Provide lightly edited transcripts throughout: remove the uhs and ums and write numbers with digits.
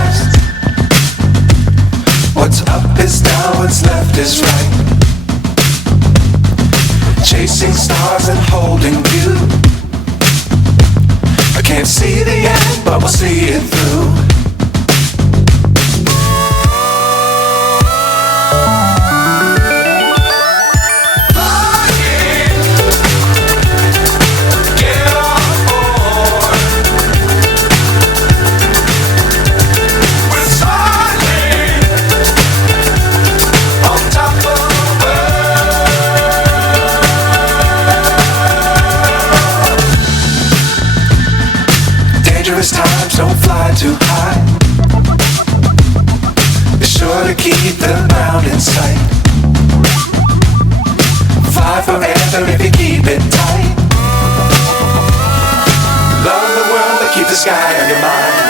skies. What's up is down, what's left is right. Chasing stars and holding you. I can't see the end, but we'll see it through. Dangerous times, don't fly too high. Be sure to keep the ground in sight. Fly forever if you keep it tight. Love the world, but keep the sky on your mind.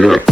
Yeah.